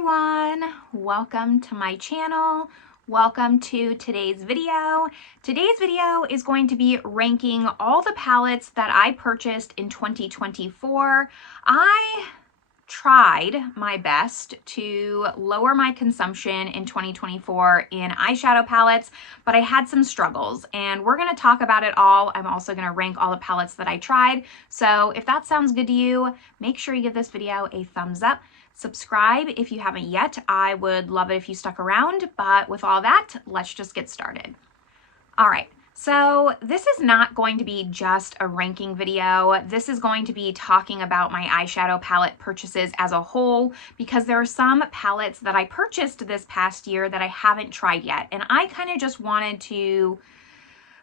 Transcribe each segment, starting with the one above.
everyone, welcome to my channel. Welcome to today's video. Today's video is going to be ranking all the palettes that I purchased in 2024. I tried my best to lower my consumption in 2024 in eyeshadow palettes, but I had some struggles and we're going to talk about it all. I'm also going to rank all the palettes that I tried. So if that sounds good to you, make sure you give this video a thumbs up. Subscribe if you haven't yet. I would love it if you stuck around, but with all that, let's just get started. All right. So this is not going to be just a ranking video. This is going to be talking about my eyeshadow palette purchases as a whole because there are some palettes that I purchased this past year that I haven't tried yet. And I kind of just wanted to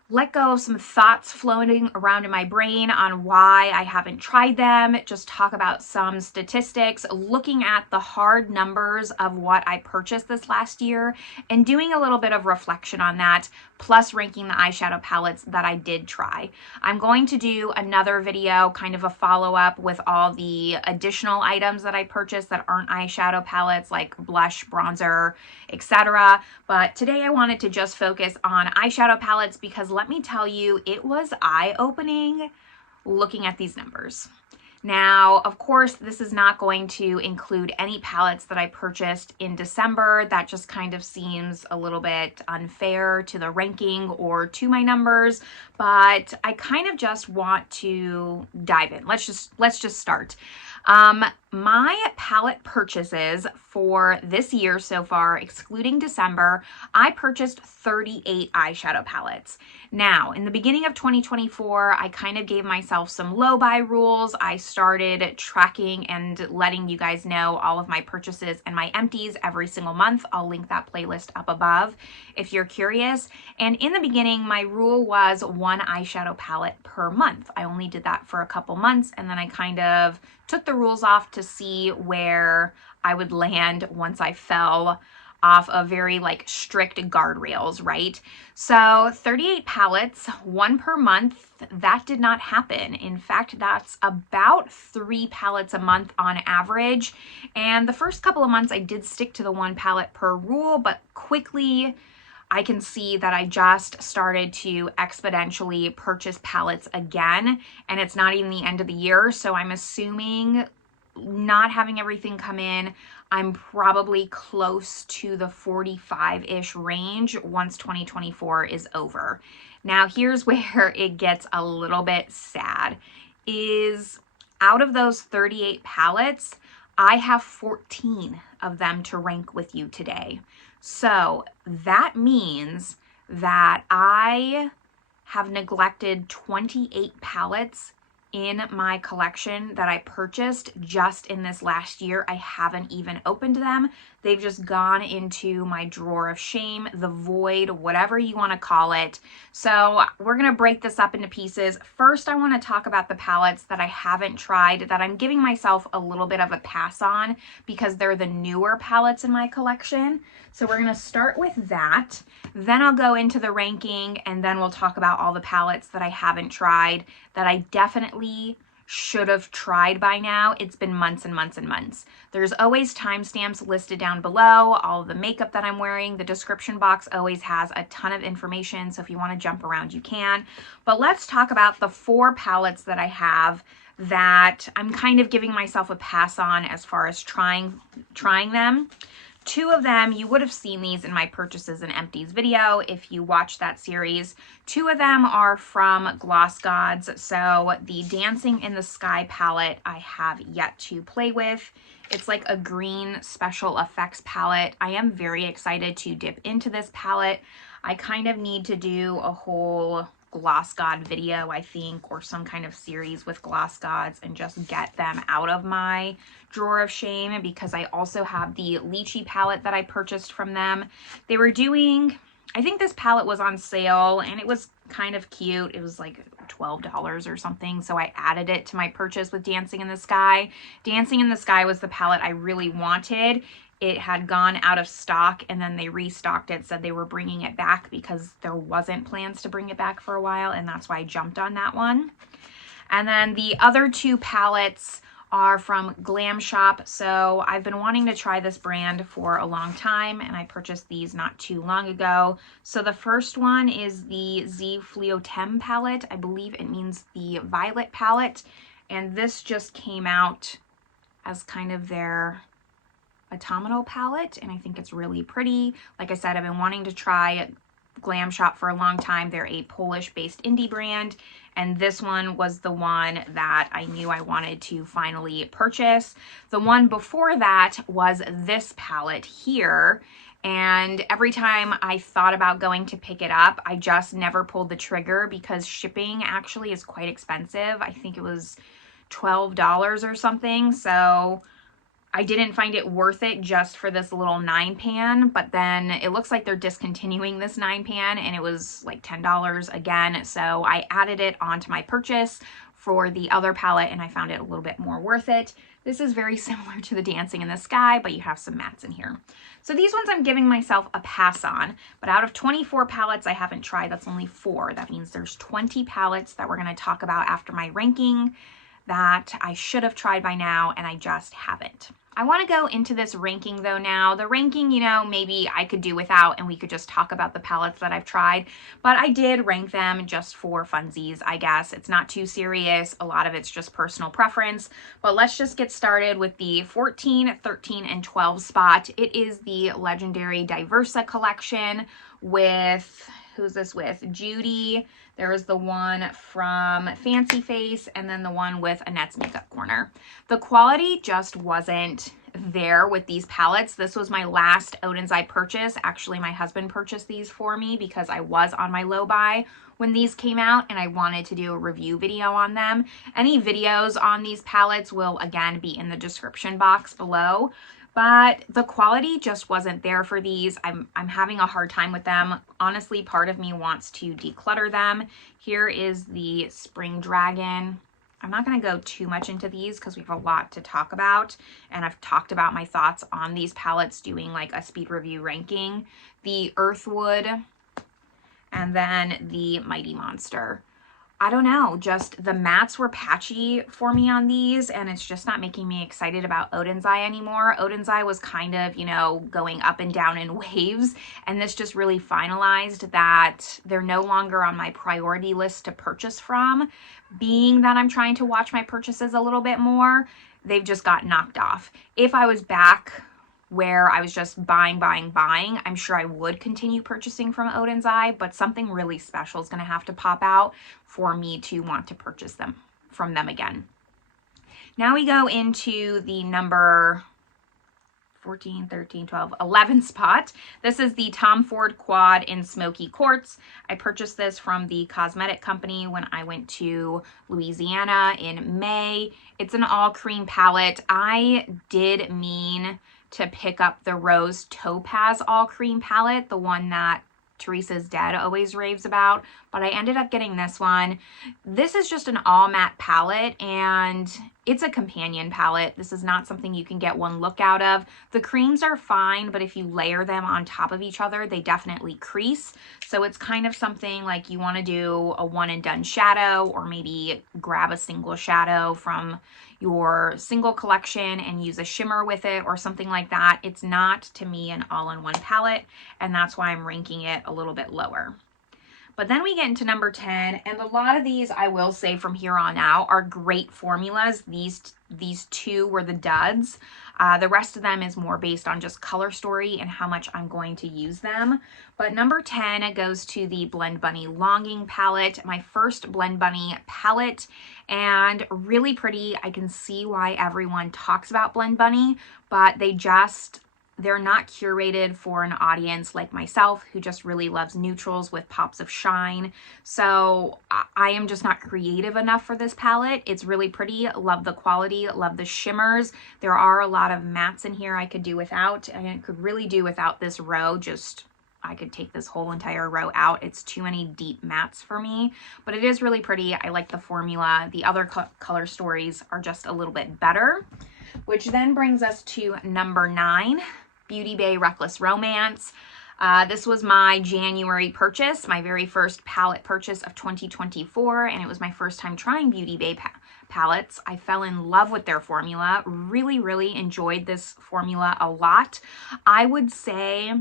let go of some thoughts floating around in my brain on why I haven't tried them, just talk about some statistics, looking at the hard numbers of what I purchased this last year, and doing a little bit of reflection on that, plus ranking the eyeshadow palettes that I did try. I'm going to do another video, kind of a follow-up with all the additional items that I purchased that aren't eyeshadow palettes, like blush, bronzer, etc. But today I wanted to just focus on eyeshadow palettes because let me tell you, it was eye-opening looking at these numbers. Now, of course, this is not going to include any palettes that I purchased in December. That just kind of seems a little bit unfair to the ranking or to my numbers, but I kind of just want to dive in. Let's just start. My palette purchases for this year so far, excluding December, I purchased 38 eyeshadow palettes. Now, in the beginning of 2024, I kind of gave myself some low-buy rules. I started tracking and letting you guys know all of my purchases and my empties every single month. I'll link that playlist up above if you're curious. And in the beginning, my rule was one eyeshadow palette per month. I only did that for a couple months, and then I kind of took the rules off to see where I would land once I fell off of very strict guardrails, right? So 38 palettes, one per month, that did not happen. In fact, that's about 3 palettes a month on average. And the first couple of months I did stick to the 1 palette per rule, but quickly I can see that I just started to exponentially purchase palettes again, and it's not even the end of the year, so I'm assuming not having everything come in, I'm probably close to the 45-ish range once 2024 is over. Now, here's where it gets a little bit sad, is out of those 38 palettes, I have 14 of them to rank with you today. So that means that I have neglected 28 palettes in my collection that I purchased just in this last year. I haven't even opened them. They've just gone into my drawer of shame, the void, whatever you want to call it. So we're going to break this up into pieces. First, I want to talk about the palettes that I haven't tried, that I'm giving myself a little bit of a pass on because they're the newer palettes in my collection. So we're going to start with that. Then I'll go into the ranking, and then we'll talk about all the palettes that I haven't tried that I definitely should have tried by now. It's been months and months and months. There's always timestamps listed down below, all of the makeup that I'm wearing. The description box always has a ton of information, so if you want to jump around, you can. But let's talk about the 4 palettes that I have that I'm kind of giving myself a pass on as far as trying them. 2 of them, you would have seen these in my purchases and empties video if you watched that series. 2 of them are from Gloss Gods. So the Dancing in the Sky palette I have yet to play with. It's like a green special effects palette. I am very excited to dip into this palette. I kind of need to do a whole Gloss God video, I think, or some kind of series with Gloss Gods and just get them out of my drawer of shame, because I also have the Lychee palette that I purchased from them. They were doing, I think this palette was on sale and it was kind of cute. It was like $12 or something, so I added it to my purchase with Dancing in the Sky. Dancing in the Sky was the palette I really wanted. It had gone out of stock and then they restocked it, said they were bringing it back because there wasn't plans to bring it back for a while, and that's why I jumped on that one. And then the other 2 palettes are from Glam Shop. So I've been wanting to try this brand for a long time, and I purchased these not too long ago. So the first one is the Fioletem palette. I believe it means the violet palette. And this just came out as kind of their autumnal palette, and I think it's really pretty. Like I said, I've been wanting to try Glam Shop for a long time. They're a Polish-based indie brand, and this one was the one that I knew I wanted to finally purchase. The one before that was this palette here, and every time I thought about going to pick it up, I just never pulled the trigger because shipping actually is quite expensive. I think it was $12 or something, so I didn't find it worth it just for this little 9-pan, but then it looks like they're discontinuing this 9-pan and it was like $10 again. So I added it onto my purchase for the other palette and I found it a little bit more worth it. This is very similar to the Dancing in the Sky, but you have some mattes in here. So these ones I'm giving myself a pass on, but out of 24 palettes I haven't tried, that's only 4. That means there's 20 palettes that we're going to talk about after my ranking that I should have tried by now and I just haven't. I want to go into this ranking though now. The ranking, you know, maybe I could do without and we could just talk about the palettes that I've tried, but I did rank them just for funsies, I guess. It's not too serious. A lot of it's just personal preference, but let's just get started with the 14, 13, and 12 spot. It is the legendary Diversa collection with, who's this with? Judy. There is the one from Fancy Face and then the one with Annette's Makeup Corner. The quality just wasn't there with these palettes. This was my last Oden's Eye purchase. Actually, my husband purchased these for me because I was on my low buy when these came out and I wanted to do a review video on them. Any videos on these palettes will again be in the description box below. But the quality just wasn't there for these. I'm having a hard time with them. Honestly, part of me wants to declutter them. Here is the Spring Dragon. I'm not going to go too much into these because we have a lot to talk about. And I've talked about my thoughts on these palettes doing like a speed review ranking. The Earthwood and then the Mighty Monster. I don't know, just the mattes were patchy for me on these and it's just not making me excited about Oden's Eye anymore. Oden's Eye was kind of, you know, going up and down in waves, and this just really finalized that they're no longer on my priority list to purchase from. Being that I'm trying to watch my purchases a little bit more, they've just got knocked off. If I was back where I was just buying, I'm sure I would continue purchasing from Oden's Eye, but something really special is going to have to pop out for me to want to purchase them from them again. Now we go into the number 14, 13, 12, 11 spot. This is the Tom Ford Quad in Smokey Quartz. I purchased this from the cosmetic company when I went to Louisiana in May. It's an all cream palette. I did mean to pick up the Rose Topaz all cream palette, the one that Teresa's Dead always raves about, but I ended up getting this one. This is just an all matte palette and it's a companion palette. This is not something you can get one look out of. The creams are fine, but if you layer them on top of each other, they definitely crease. So it's kind of something like you want to do a one and done shadow, or maybe grab a single shadow from your single collection and use a shimmer with it or something like that. It's not, to me, an all-in-one palette, and that's why I'm ranking it a little bit lower. But then we get into number 10, and a lot of these, I will say from here on out, are great formulas. These two were the duds. The rest of them is more based on just color story and how much I'm going to use them. But number 10 goes to the Blend Bunny Longing palette, my first Blend Bunny palette, and really pretty. I can see why everyone talks about Blend Bunny, but they're not curated for an audience like myself who just really loves neutrals with pops of shine. So I am just not creative enough for this palette. It's really pretty. Love the quality. Love the shimmers. There are a lot of mattes in here I could do without. I could really do without this row. I could take this whole entire row out. It's too many deep mattes for me, but it is really pretty. I like the formula. The other color stories are just a little bit better, which then brings us to number 9. Beauty Bay Reckless Romance. This was my January purchase, my very first palette purchase of 2024, and it was my first time trying Beauty Bay palettes. I fell in love with their formula. Really, really enjoyed this formula a lot. I would say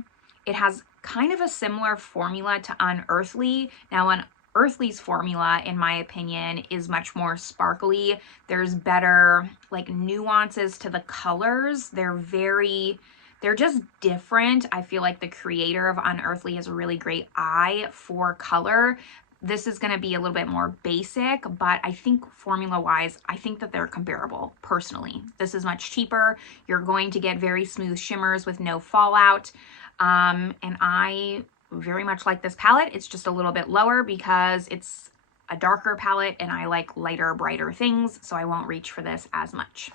it has kind of a similar formula to Unearthly. Now, Unearthly's formula, in my opinion, is much more sparkly. There's better like nuances to the colors. They're just different. I feel like the creator of Unearthly has a really great eye for color. This is going to be a little bit more basic, but I think formula-wise, I think that they're comparable, personally. This is much cheaper. You're going to get very smooth shimmers with no fallout. And I very much like this palette. It's just a little bit lower because it's a darker palette and I like lighter, brighter things, so I won't reach for this as much.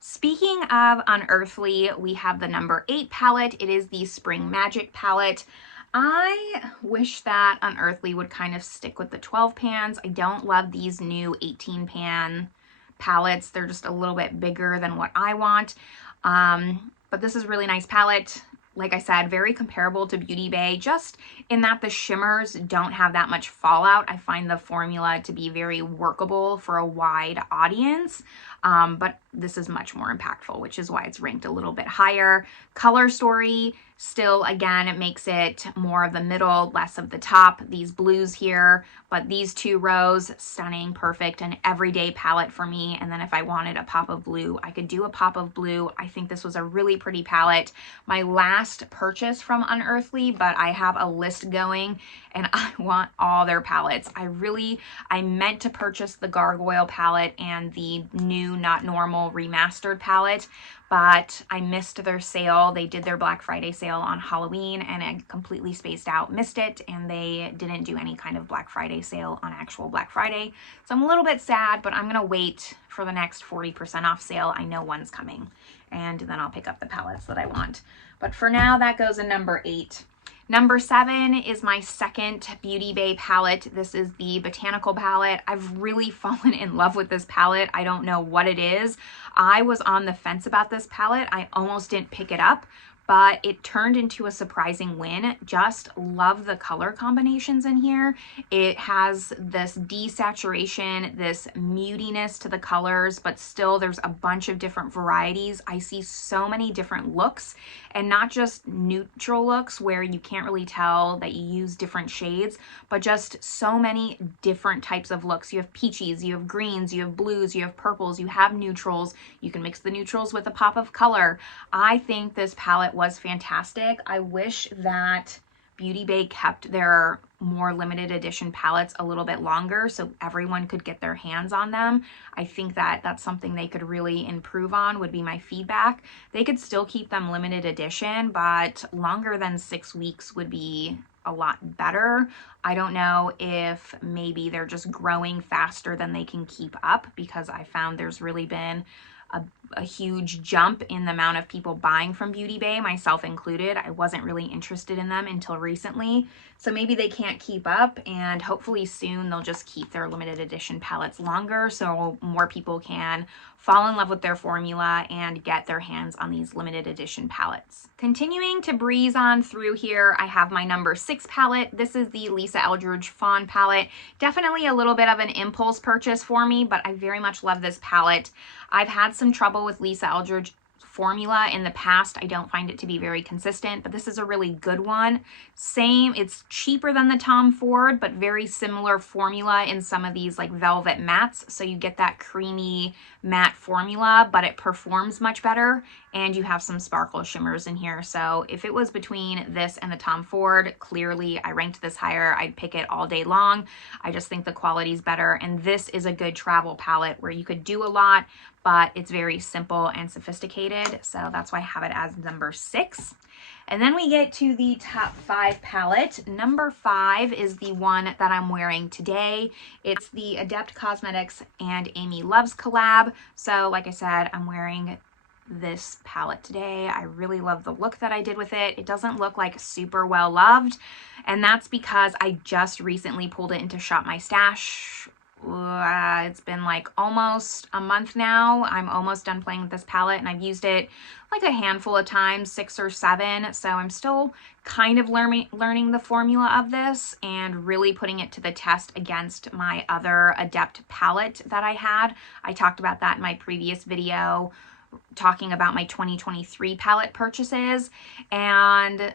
Speaking of Unearthly, we have the number 8 palette. It is the Spring Magic palette. I wish that Unearthly would kind of stick with the 12 pans. I don't love these new 18 pan palettes. They're just a little bit bigger than what I want. But this is a really nice palette. Like I said, very comparable to Beauty Bay, just in that the shimmers don't have that much fallout. I find the formula to be very workable for a wide audience, but this is much more impactful, which is why it's ranked a little bit higher. Color story, still, again, it makes it more of the middle, less of the top. These blues here, but these 2 rows, stunning, perfect, an everyday palette for me. And then if I wanted a pop of blue, I could do a pop of blue. I think this was a really pretty palette. My last purchase from Unearthly, but I have a list going and I want all their palettes. I meant to purchase the Gargoyle palette and the new Not Normal remastered palette, but I missed their sale. They did their Black Friday sale on Halloween and I completely spaced out, missed it, and they didn't do any kind of Black Friday sale on actual Black Friday. So I'm a little bit sad, but I'm gonna wait for the next 40% off sale. I know one's coming, and then I'll pick up the palettes that I want. But for now, that goes in number 8. Number 7 is my second Beauty Bay palette. This is the Botanical palette. I've really fallen in love with this palette. I don't know what it is. I was on the fence about this palette. I almost didn't pick it up, but it turned into a surprising win. Just love the color combinations in here. It has this desaturation, this mutiness to the colors, but still there's a bunch of different varieties. I see so many different looks, and not just neutral looks where you can't really tell that you use different shades, but just so many different types of looks. You have peaches, you have greens, you have blues, you have purples, you have neutrals. You can mix the neutrals with a pop of color. I think this palette was fantastic. I wish that Beauty Bay kept their more limited edition palettes a little bit longer so everyone could get their hands on them. I think that that's something they could really improve on, would be my feedback. They could still keep them limited edition, but longer than 6 weeks would be a lot better. I don't know if maybe they're just growing faster than they can keep up, because I found there's really been a huge jump in the amount of people buying from Beauty Bay, myself included. I wasn't really interested in them until recently. So maybe they can't keep up, and hopefully soon they'll just keep their limited edition palettes longer so more people can fall in love with their formula and get their hands on these limited edition palettes. Continuing to breeze on through here, I have my number 6 palette. This is the Lisa Eldridge Fawn palette. Definitely a little bit of an impulse purchase for me, but I very much love this palette. I've had some trouble with Lisa Eldridge formula in the past. I don't find it to be very consistent, but this is a really good one. Same, it's cheaper than the Tom Ford, but very similar formula in some of these like velvet mattes. So you get that creamy matte formula, but it performs much better, and you have some sparkle shimmers in here. So if it was between this and the Tom Ford, clearly I ranked this higher. I'd pick it all day long. I just think the quality's better, and this is a good travel palette where you could do a lot, but it's very simple and sophisticated. So that's why I have it as number 6. And then we get to the top 5 palette. Number 5 is the one that I'm wearing today. It's the Adept Cosmetics and Amy Loves collab. So like I said, I'm wearing this palette today. I really love the look that I did with it. It doesn't look like super well loved, and that's because I just recently pulled it into Shop My Stash it's been like almost a month now. I'm almost done playing with this palette, and I've used it like a handful of times, 6 or 7. So I'm still kind of learning the formula of this and really putting it to the test against my other Adept palette that I had. I talked about that in my previous video, talking about my 2023 palette purchases, and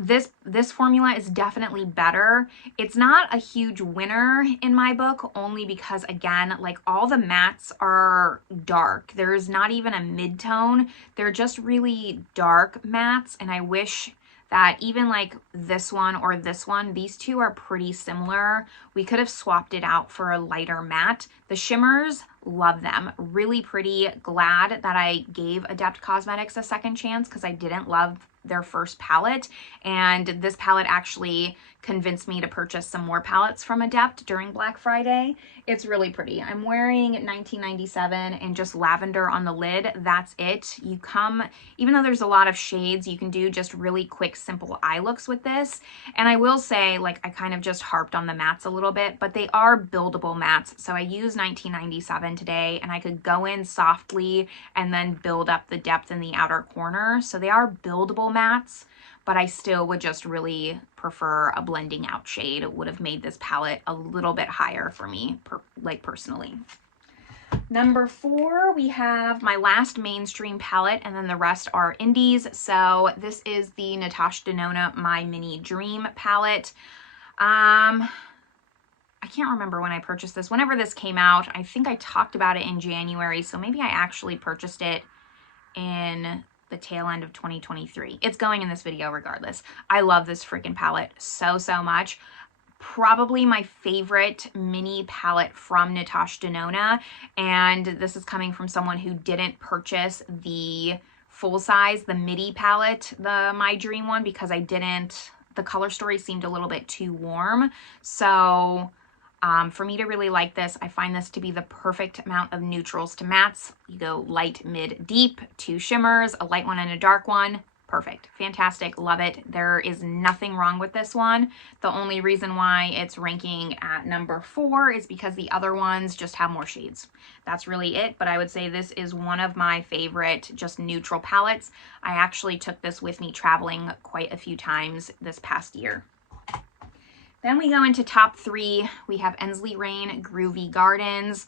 this formula is definitely better. It's not a huge winner in my book, only because, again, like, all the mattes are dark. There's not even a mid-tone. They're just really dark mattes, and I wish that even like this one or this one, these two are pretty similar. We could have swapped it out for a lighter matte. The shimmers, love them. Really pretty. Glad that I gave Adept Cosmetics a second chance because I didn't love their first palette, and this palette actually convinced me to purchase some more palettes from Adept during Black Friday. It's really pretty. I'm wearing $19.97 and just lavender on the lid. That's it. You come, even though there's a lot of shades, you can do just really quick, simple eye looks with this. And I will say, like, I kind of just harped on the mattes a little bit, but they are buildable mattes. So I use $19.97 today, and I could go in softly and then build up the depth in the outer corner. So they are buildable mattes, but I still would just really prefer a blending out shade. It would have made this palette a little bit higher for me, personally. Number 4, we have my last mainstream palette, and then the rest are indies. So this is the Natasha Denona My Mini Dream palette. I can't remember when I purchased this. Whenever this came out, I think I talked about it in January, so maybe I actually purchased it in the tail end of 2023. It's going in this video regardless. I love this freaking palette so much. Probably my favorite mini palette from Natasha Denona, and this is coming from someone who didn't purchase the full size, the midi palette, the My Dream one, because the color story seemed a little bit too warm. So for me to really like this, I find this to be the perfect amount of neutrals to mattes. You go light, mid, deep, 2 shimmers, a light one and a dark one. Perfect. Fantastic. Love it. There is nothing wrong with this one. The only reason why it's ranking at number 4 is because the other ones just have more shades. That's really it, but I would say this is one of my favorite just neutral palettes. I actually took this with me traveling quite a few times this past year. Then we go into top 3. We have Ensley Rain Groovy Gardens.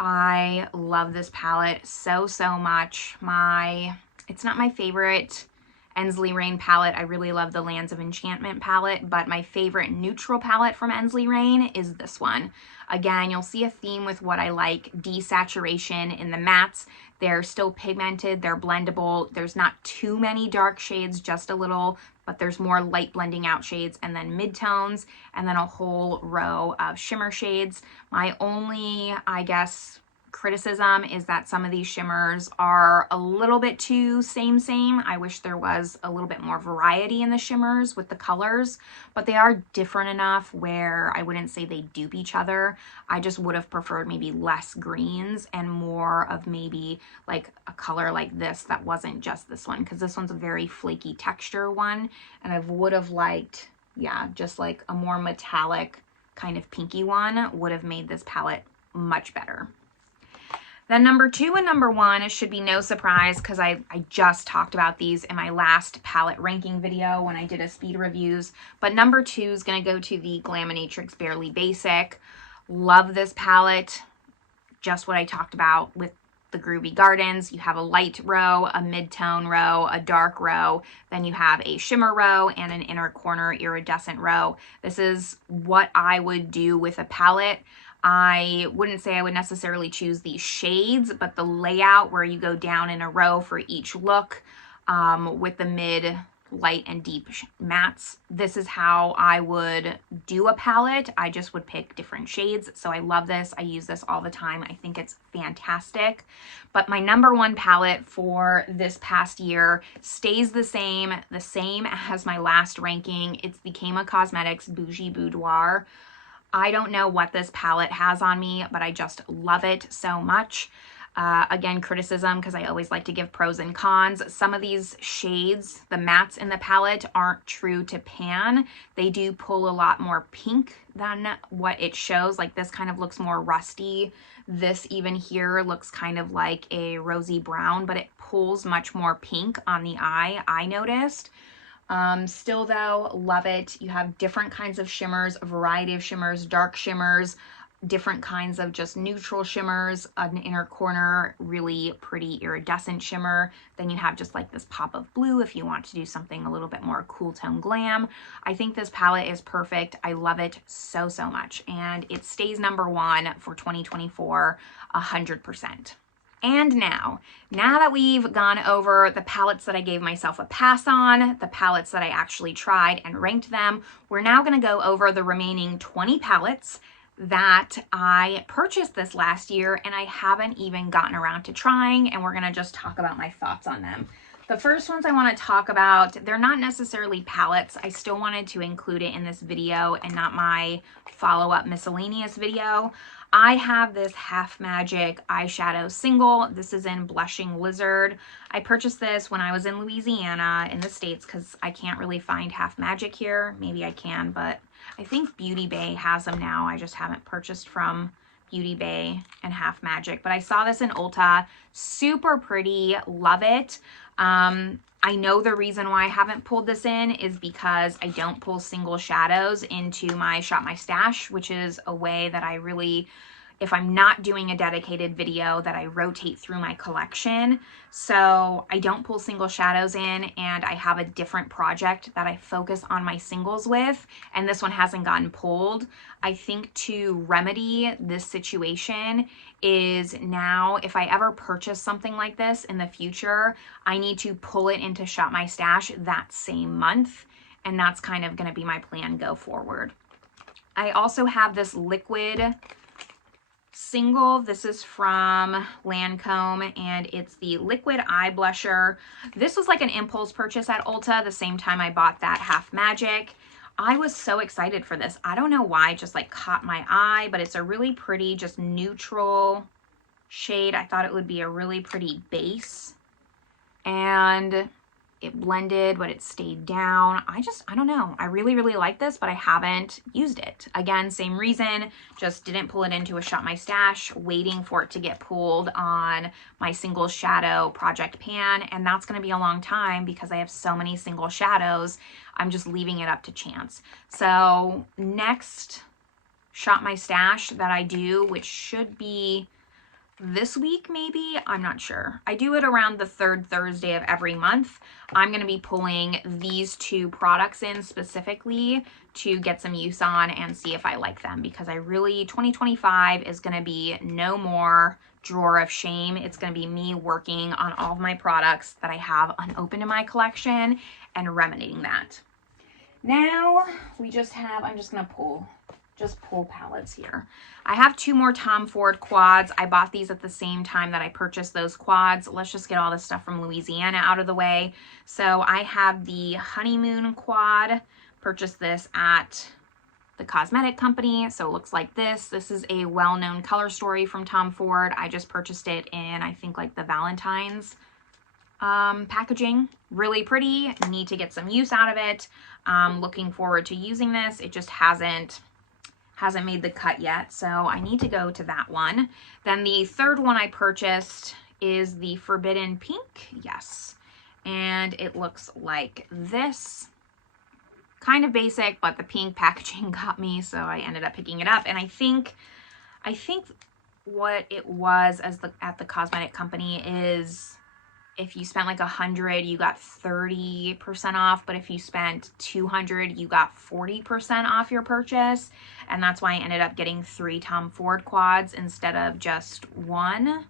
I love this palette so much. It's not my favorite Ensley Rain palette. I really love the Lands of Enchantment palette, but my favorite neutral palette from Ensley Rain is this one. Again, you'll see a theme with what I like. Desaturation in the mattes. They're still pigmented, they're blendable. There's not too many dark shades, just a little, but there's more light blending out shades, and then midtones, and then a whole row of shimmer shades. My only, I guess, criticism is that some of these shimmers are a little bit too same. I wish there was a little bit more variety in the shimmers with the colors, but they are different enough where I wouldn't say they dupe each other. I just would have preferred maybe less greens and more of maybe like a color like this that wasn't just this one, because this one's a very flaky texture one, and I would have liked, yeah, just like a more metallic kind of pinky one would have made this palette much better. Then number 2 and number 1 should be no surprise, because I just talked about these in my last palette ranking video when I did a speed reviews. But number 2 is going to go to the Glaminatrix Barely Basic. Love this palette. Just what I talked about with the Groovy Gardens. You have a light row, a mid-tone row, a dark row, then you have a shimmer row and an inner corner iridescent row. This is what I would do with a palette. I wouldn't say I would necessarily choose these shades, but the layout where you go down in a row for each look with the mid, light, and deep mattes, this is how I would do a palette. I just would pick different shades. So I love this. I use this all the time. I think it's fantastic. But my number 1 palette for this past year stays the same as my last ranking. It's the Kema Cosmetics Boujee Boudoir. I don't know what this palette has on me, but I just love it so much. Again, criticism, because I always like to give pros and cons. Some of these shades, the mattes in the palette, aren't true to pan. They do pull a lot more pink than what it shows. Like this kind of looks more rusty. This even here looks kind of like a rosy brown, but it pulls much more pink on the eye, I noticed. Still though, love it. You have different kinds of shimmers, a variety of shimmers, dark shimmers, different kinds of just neutral shimmers, an inner corner, really pretty iridescent shimmer. Then you have just like this pop of blue if you want to do something a little bit more cool tone glam. I think this palette is perfect. I love it so, so much. And it stays #1 for 2024, 100%. And now that we've gone over the palettes that I gave myself a pass on, the palettes that I actually tried and ranked them, we're now going to go over the remaining 20 palettes that I purchased this last year and I haven't even gotten around to trying, and we're going to just talk about my thoughts on them. The first ones I want to talk about, they're not necessarily palettes. I still wanted to include it in this video and not my follow-up miscellaneous video. I have this Half Magic eyeshadow single. This is in Blushing Lizard. I purchased this when I was in Louisiana in the States because I can't really find Half Magic here. Maybe I can, but I think Beauty Bay has them now. I just haven't purchased from Beauty Bay and Half Magic, but I saw this in Ulta. Super pretty, love it. I know the reason why I haven't pulled this in is because I don't pull single shadows into my Shop My Stash, which is a way that I really, if I'm not doing a dedicated video, that I rotate through my collection. So I don't pull single shadows in, and I have a different project that I focus on my singles with, and this one hasn't gotten pulled. I think to remedy this situation is now, if I ever purchase something like this in the future, I need to pull it into Shop My Stash that same month, and that's kind of going to be my plan go forward. I also have this liquid single. This is from Lancome, and it's the liquid eye blusher. This was like an impulse purchase at Ulta the same time I bought that Half Magic. I was so excited for this. I don't know why, it just like caught my eye, but it's a really pretty, just neutral shade. I thought it would be a really pretty base, and it blended, but it stayed down. I don't know. I really, really like this, but I haven't used it. Again, same reason, just didn't pull it into a Shop My Stash, waiting for it to get pulled on my single shadow project pan. And that's going to be a long time because I have so many single shadows. I'm just leaving it up to chance. So next Shop My Stash that I do, which should be this week maybe, I'm not sure. I do it around the 3rd Thursday of every month. I'm going to be pulling these 2 products in specifically to get some use on and see if I like them, because I really, 2025 is going to be no more drawer of shame. It's going to be me working on all of my products that I have unopened in my collection and remedying that. Now we just have, I'm just going to pull palettes here. I have 2 more Tom Ford quads. I bought these at the same time that I purchased those quads. Let's just get all this stuff from Louisiana out of the way. So I have the Honeymoon quad. Purchased this at the cosmetic company. So it looks like this. This is a well-known color story from Tom Ford. I just purchased it in, I think, like the Valentine's packaging. Really pretty. Need to get some use out of it. Looking forward to using this. It just hasn't made the cut yet, so I need to go to that one. Then the third one I purchased is the Forbidden Pink. Yes. And it looks like this. Kind of basic, but the pink packaging got me, so I ended up picking it up. And I think what it was at the cosmetic company is, if you spent like 100, you got 30% off, but if you spent 200, you got 40% off your purchase. And that's why I ended up getting 3 Tom Ford quads instead of just 1.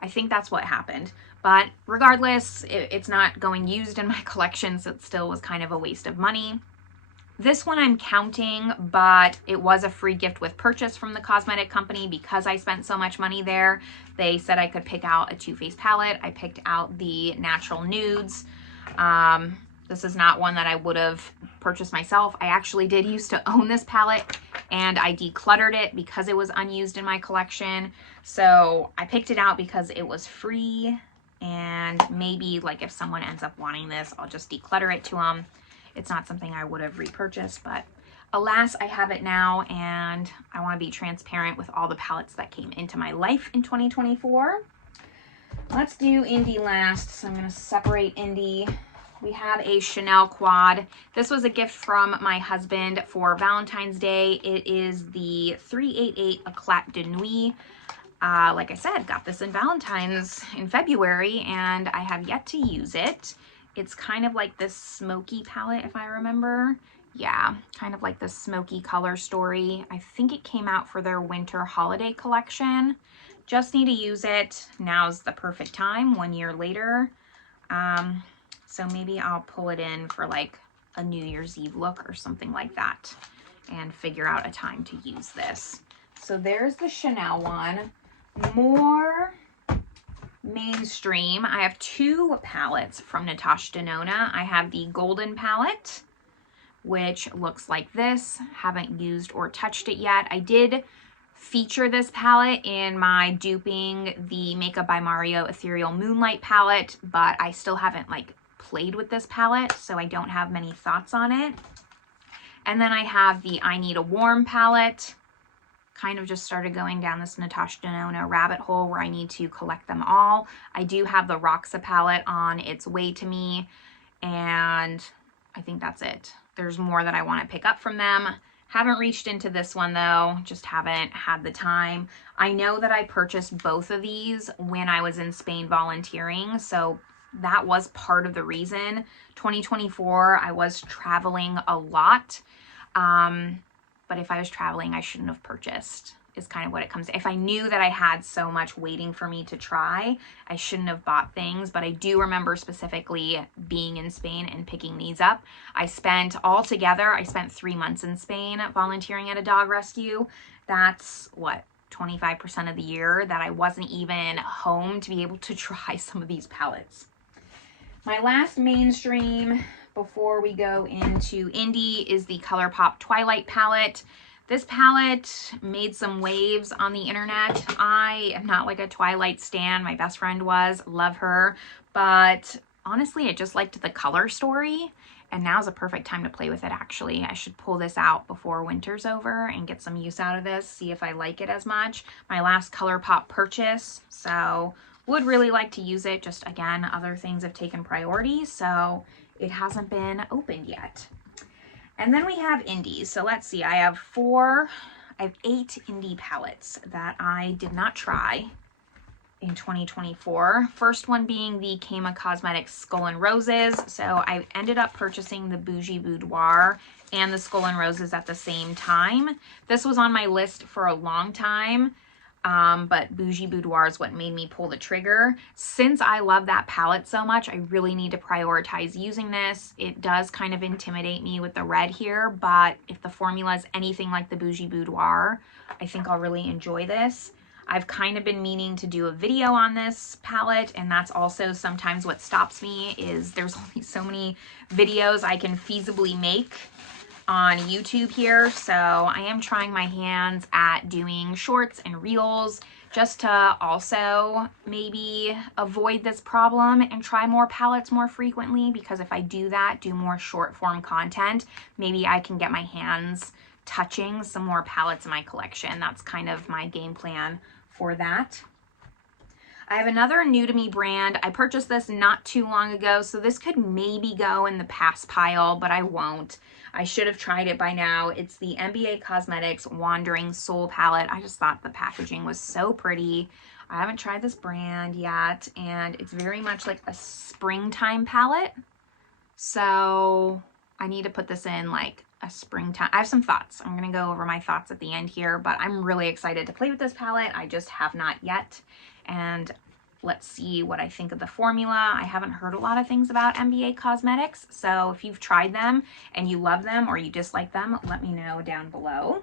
I think that's what happened. But regardless, it's not going used in my collection, so it still was kind of a waste of money. This one I'm counting, but it was a free gift with purchase from the cosmetic company because I spent so much money there. They said I could pick out a Too Faced palette. I picked out the Natural Nudes. This is not one that I would have purchased myself. I actually did used to own this palette and I decluttered it because it was unused in my collection. So I picked it out because it was free, and maybe like if someone ends up wanting this, I'll just declutter it to them. It's not something I would have repurchased, but alas, I have it now, and I want to be transparent with all the palettes that came into my life in 2024. Let's do indie last, so I'm going to separate indie. We have a Chanel quad. This was a gift from my husband for Valentine's Day. It is the 388 Eclat de Nuit. Like I said, got this in Valentine's in February, and I have yet to use it. It's kind of like this smoky palette, if I remember. Yeah, kind of like this smoky color story. I think it came out for their winter holiday collection. Just need to use it. Now's the perfect time, 1 year later. So maybe I'll pull it in for like a New Year's Eve look or something like that and figure out a time to use this. So there's the Chanel one. More mainstream. I have two palettes from Natasha Denona. I have the Golden palette, which looks like this. Haven't used or touched it yet. I did feature this palette in my duping the Makeup by Mario Ethereal Moonlight palette, but I still haven't like played with this palette, so I don't have many thoughts on it. And then I have the I Need a Warm palette. Kind of just started going down this Natasha Denona rabbit hole where I need to collect them all. I do have the Roxa palette on its way to me, and I think that's it. There's more that I want to pick up from them. Haven't reached into this one though, just haven't had the time. I know that I purchased both of these when I was in Spain volunteering, so that was part of the reason. 2024, I was traveling a lot. But if I was traveling, I shouldn't have purchased, is kind of what it comes to. If I knew that I had so much waiting for me to try, I shouldn't have bought things. But I do remember specifically being in Spain and picking these up. I spent 3 months in Spain volunteering at a dog rescue. That's what, 25% of the year that I wasn't even home to be able to try some of these palettes. My last mainstream before we go into indie is the ColourPop Twilight palette. This palette made some waves on the internet. I am not like a Twilight stan. My best friend was, love her. But honestly, I just liked the color story, and now's a perfect time to play with it actually. I should pull this out before winter's over and get some use out of this, see if I like it as much. My last ColourPop purchase, so would really like to use it. Just again, other things have taken priority, so it hasn't been opened yet. And then we have indies. So let's see, I have 8 indie palettes that I did not try in 2024. First one being the Kema Cosmetics Skull and Roses. So I ended up purchasing the Boujee Boudoir and the Skull and Roses at the same time. This was on my list for a long time. But Boujee Boudoir is what made me pull the trigger. Since I love that palette so much, I really need to prioritize using this. It does kind of intimidate me with the red here, but if the formula is anything like the Boujee Boudoir, I think I'll really enjoy this. I've kind of been meaning to do a video on this palette, and that's also sometimes what stops me, is there's only so many videos I can feasibly make on YouTube here, so I am trying my hands at doing shorts and reels just to also maybe avoid this problem and try more palettes more frequently, because if I do that, do more short form content, maybe I can get my hands touching some more palettes in my collection. That's kind of my game plan for that. I have another new to me brand. I purchased this not too long ago, so this could maybe go in the pass pile, but I won't. I should have tried it by now. It's the NBA Cosmetics Wandering Soul palette. I just thought the packaging was so pretty. I haven't tried this brand yet, and it's very much like a springtime palette. So I need to put this in like a springtime. I have some thoughts. I'm going to go over my thoughts at the end here, but I'm really excited to play with this palette. I just have not yet. And let's see what I think of the formula. I haven't heard a lot of things about NBA Cosmetics, so if you've tried them and you love them or you dislike them, let me know down below.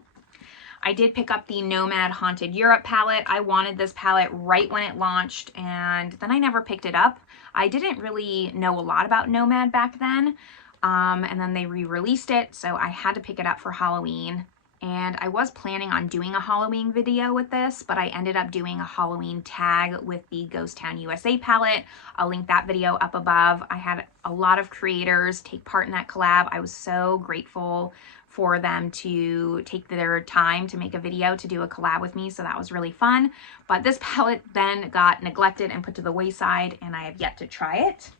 I did pick up the Nomad Haunted Europe palette. I wanted this palette right when it launched, and then I never picked it up. I didn't really know a lot about Nomad back then, and then they re-released it, so I had to pick it up for Halloween. And I was planning on doing a Halloween video with this, but I ended up doing a Halloween tag with the Ghost Town USA palette. I'll link that video up above. I had a lot of creators take part in that collab. I was so grateful for them to take their time to make a video to do a collab with me, so that was really fun. But this palette then got neglected and put to the wayside, and I have yet to try it.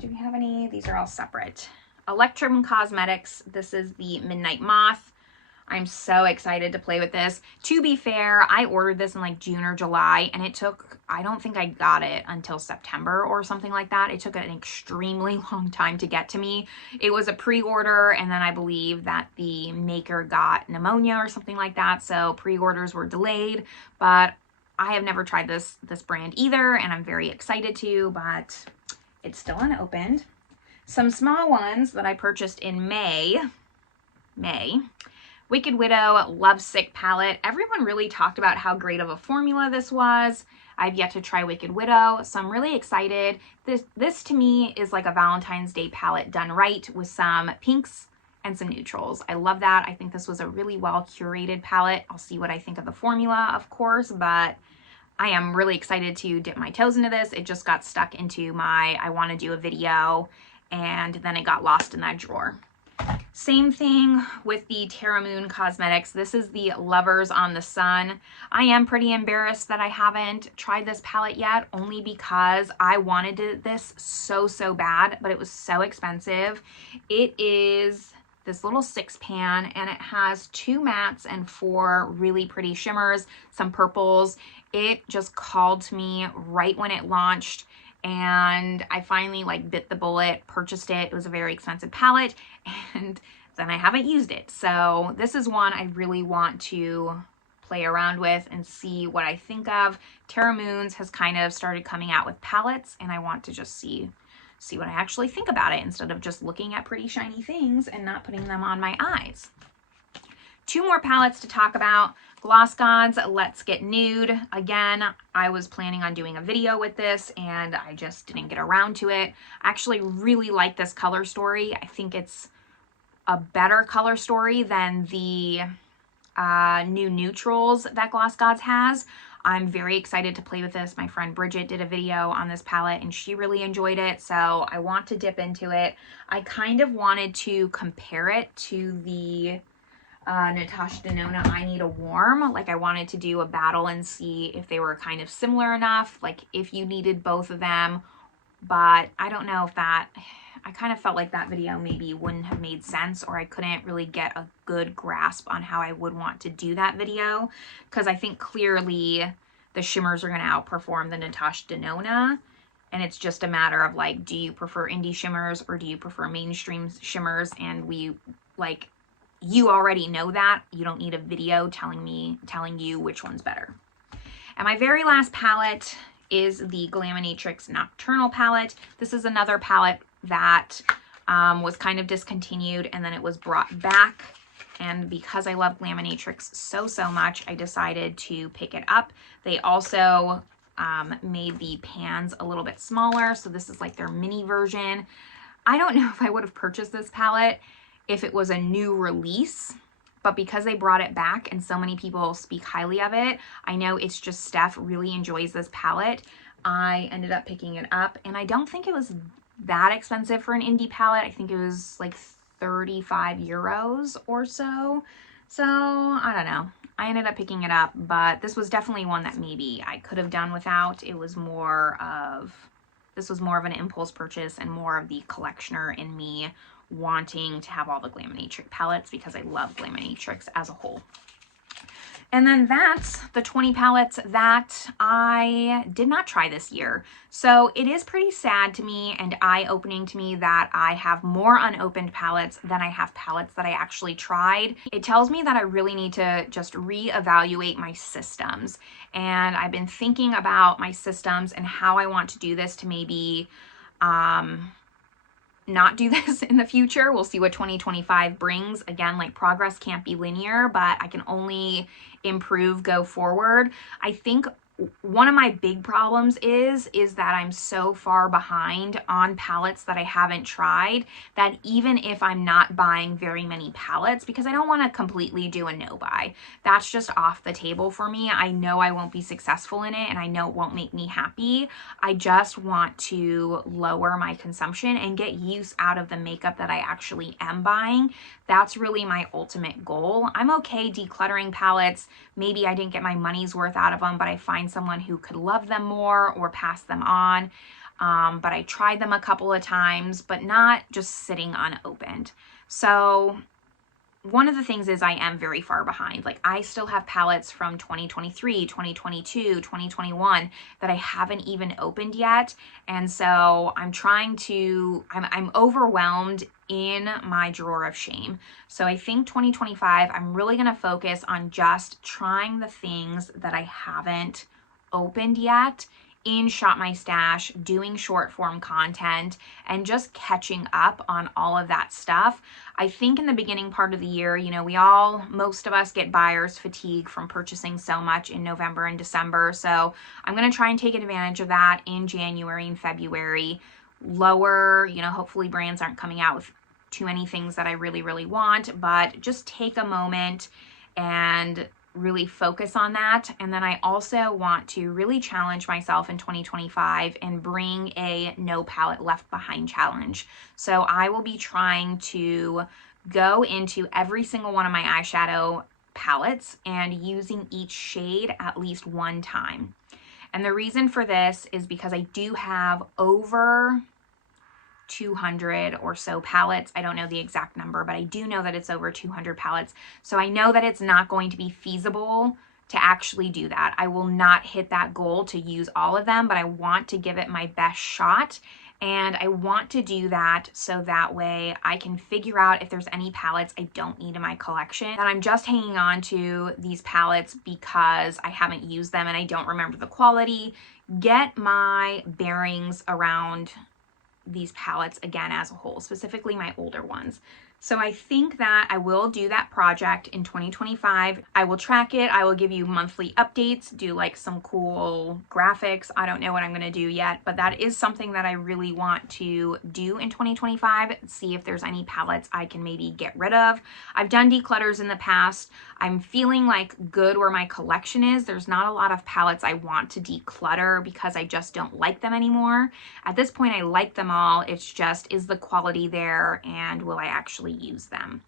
Do we have any? These are all separate. Electrum Cosmetics, this is the Midnight Moth. I'm so excited to play with this. To be fair, I ordered this in like June or July, and it took, I don't think I got it until September or something like that. It took an extremely long time to get to me. It was a pre-order, and then I believe that the maker got pneumonia or something like that, so pre-orders were delayed. But I have never tried this brand either, and I'm very excited to, but it's still unopened. Some small ones that I purchased in May. Wicked Widow Lovesick palette. Everyone really talked about how great of a formula this was. I've yet to try Wicked Widow, so I'm really excited. This to me is like a Valentine's Day palette done right with some pinks and some neutrals. I love that. I think this was a really well curated palette. I'll see what I think of the formula, of course, but I am really excited to dip my toes into this. It just got stuck into my I want to do a video, and then it got lost in that drawer. Same thing with the Terra Moon Cosmetics. This is the Lovers on the Sun. I am pretty embarrassed that I haven't tried this palette yet, only because I wanted this so bad, but it was so expensive. It is this little 6-pan, and it has 2 mattes and 4 really pretty shimmers, some purples. It just called to me right when it launched, and I finally like bit the bullet, purchased it. It was a very expensive palette, and then I haven't used it. So this is one I really want to play around with and see what I think of. Terra Moons has kind of started coming out with palettes, and I want to just see what I actually think about it instead of just looking at pretty shiny things and not putting them on my eyes. 2 more palettes to talk about. Gloss Gods Let's Get Nude. Again, I was planning on doing a video with this, and I just didn't get around to it. I actually really like this color story. I think it's a better color story than the new neutrals that Gloss Gods has. I'm very excited to play with this. My friend Bridget did a video on this palette, and she really enjoyed it, so I want to dip into it. I kind of wanted to compare it to the Natasha Denona I Need a Warm. Like, I wanted to do a battle and see if they were kind of similar enough, like if you needed both of them, but I don't know if that, I kind of felt like that video maybe wouldn't have made sense, or I couldn't really get a good grasp on how I would want to do that video, because I think clearly the shimmers are going to outperform the Natasha Denona, and it's just a matter of like, do you prefer indie shimmers or do you prefer mainstream shimmers? And you already know that. You don't need a video telling you which one's better. And my very last palette is the Glaminatrix Nocturnal palette. This is another palette that was kind of discontinued, and then it was brought back. And because I love Glaminatrix so much, I decided to pick it up. They also made the pans a little bit smaller, so this is like their mini version. I don't know if I would have purchased this palette if it was a new release, but because they brought it back and so many people speak highly of it, I know It's Just Steph really enjoys this palette. I ended up picking it up, and I don't think it was that expensive for an indie palette. I think it was like 35 euros or so. So I don't know. I ended up picking it up, but this was definitely one that maybe I could have done without. This was more of an impulse purchase and more of the collectioner in me wanting to have all the Glaminatrix palettes because I love Glaminatrix as a whole. And then that's the 20 palettes that I did not try this year. So it is pretty sad to me and eye-opening to me that I have more unopened palettes than I have palettes that I actually tried. It tells me that I really need to just reevaluate my systems. And I've been thinking about my systems and how I want to do this to maybe not do this in the future. We'll see what 2025 brings. Again, like progress can't be linear, but I can only improve, go forward. I think one of my big problems is that I'm so far behind on palettes that I haven't tried that even if I'm not buying very many palettes, because I don't want to completely do a no buy, that's just off the table for me. I know I won't be successful in it and I know it won't make me happy. I just want to lower my consumption and get use out of the makeup that I actually am buying. That's really my ultimate goal. I'm okay decluttering palettes. Maybe I didn't get my money's worth out of them, but I find someone who could love them more or pass them on. But I tried them a couple of times, but not just sitting unopened. So one of the things is I am very far behind. Like I still have palettes from 2023, 2022, 2021 that I haven't even opened yet. And so I'm I'm overwhelmed in my drawer of shame. So I think 2025, I'm really going to focus on just trying the things that I haven't opened yet in Shop My Stash, doing short form content, and just catching up on all of that stuff. I think in the beginning part of the year, you know, most of us get buyer's fatigue from purchasing so much in November and December. So I'm going to try and take advantage of that in January and February. Lower, you know, hopefully brands aren't coming out with too many things that I really, really want, but just take a moment and really focus on that. And then I also want to really challenge myself in 2025 and bring a no palette left behind challenge. So I will be trying to go into every single one of my eyeshadow palettes and using each shade at least one time. And the reason for this is because I do have over 200 or so palettes. I don't know the exact number, but I do know that it's over 200 palettes. So I know that it's not going to be feasible to actually do that. I will not hit that goal to use all of them, but I want to give it my best shot. And I want to do that so that way I can figure out if there's any palettes I don't need in my collection. And I'm just hanging on to these palettes because I haven't used them and I don't remember the quality. Get my bearings around these palettes again as a whole, specifically my older ones. So I think that I will do that project in 2025. I will track it. I will give you monthly updates, do like some cool graphics. I don't know what I'm going to do yet, but that is something that I really want to do in 2025. See if there's any palettes I can maybe get rid of. I've done declutters in the past. I'm feeling like good where my collection is. There's not a lot of palettes I want to declutter because I just don't like them anymore. At this point, I like them all. It's just, is the quality there and will I actually use them?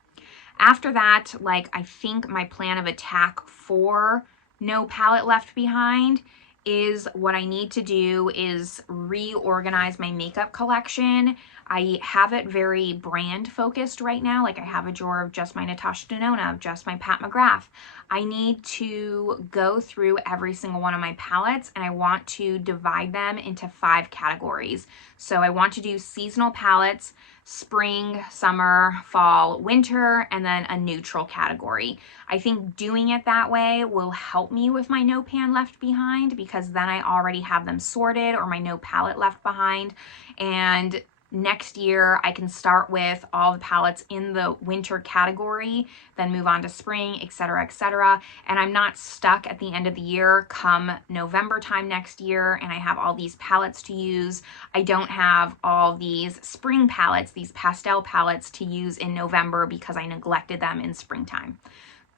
After that, like I think my plan of attack for no palette left behind is what I need to do is reorganize my makeup collection. I have it very brand focused right now. Like I have a drawer of just my Natasha Denona, of just my Pat McGrath. I need to go through every single one of my palettes and I want to divide them into 5 categories. So I want to do seasonal palettes, spring, summer, fall, winter, and then a neutral category. I think doing it that way will help me with my no pan left behind because then I already have them sorted or my no palette left behind. And next year, I can start with all the palettes in the winter category, then move on to spring, etc., etc. And I'm not stuck at the end of the year come November time next year and I have all these palettes to use. I don't have all these spring palettes, these pastel palettes to use in November because I neglected them in springtime.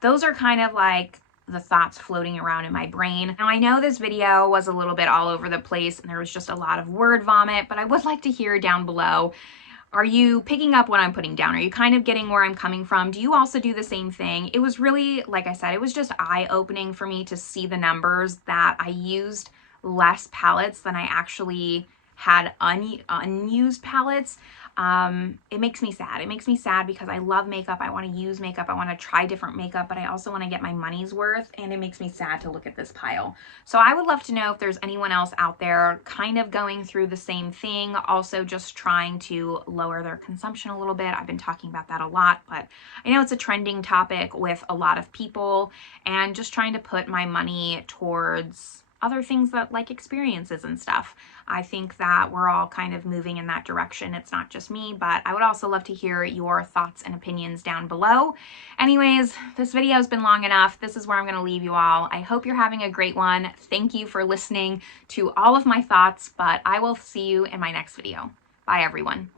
Those are kind of like the thoughts floating around in my brain. Now I know this video was a little bit all over the place and there was just a lot of word vomit, but I would like to hear down below, are you picking up what I'm putting down? Are you kind of getting where I'm coming from? Do you also do the same thing? It was really, like I said, it was just eye-opening for me to see the numbers that I used less palettes than I actually had unused palettes. It makes me sad. It makes me sad because I love makeup. I want to use makeup. I want to try different makeup, but I also want to get my money's worth. And it makes me sad to look at this pile. So I would love to know if there's anyone else out there kind of going through the same thing, also just trying to lower their consumption a little bit. I've been talking about that a lot, but I know it's a trending topic with a lot of people and just trying to put my money towards other things that like experiences and stuff. I think that we're all kind of moving in that direction. It's not just me, but I would also love to hear your thoughts and opinions down below. Anyways, this video has been long enough. This is where I'm going to leave you all. I hope you're having a great one. Thank you for listening to all of my thoughts, but I will see you in my next video. Bye, everyone.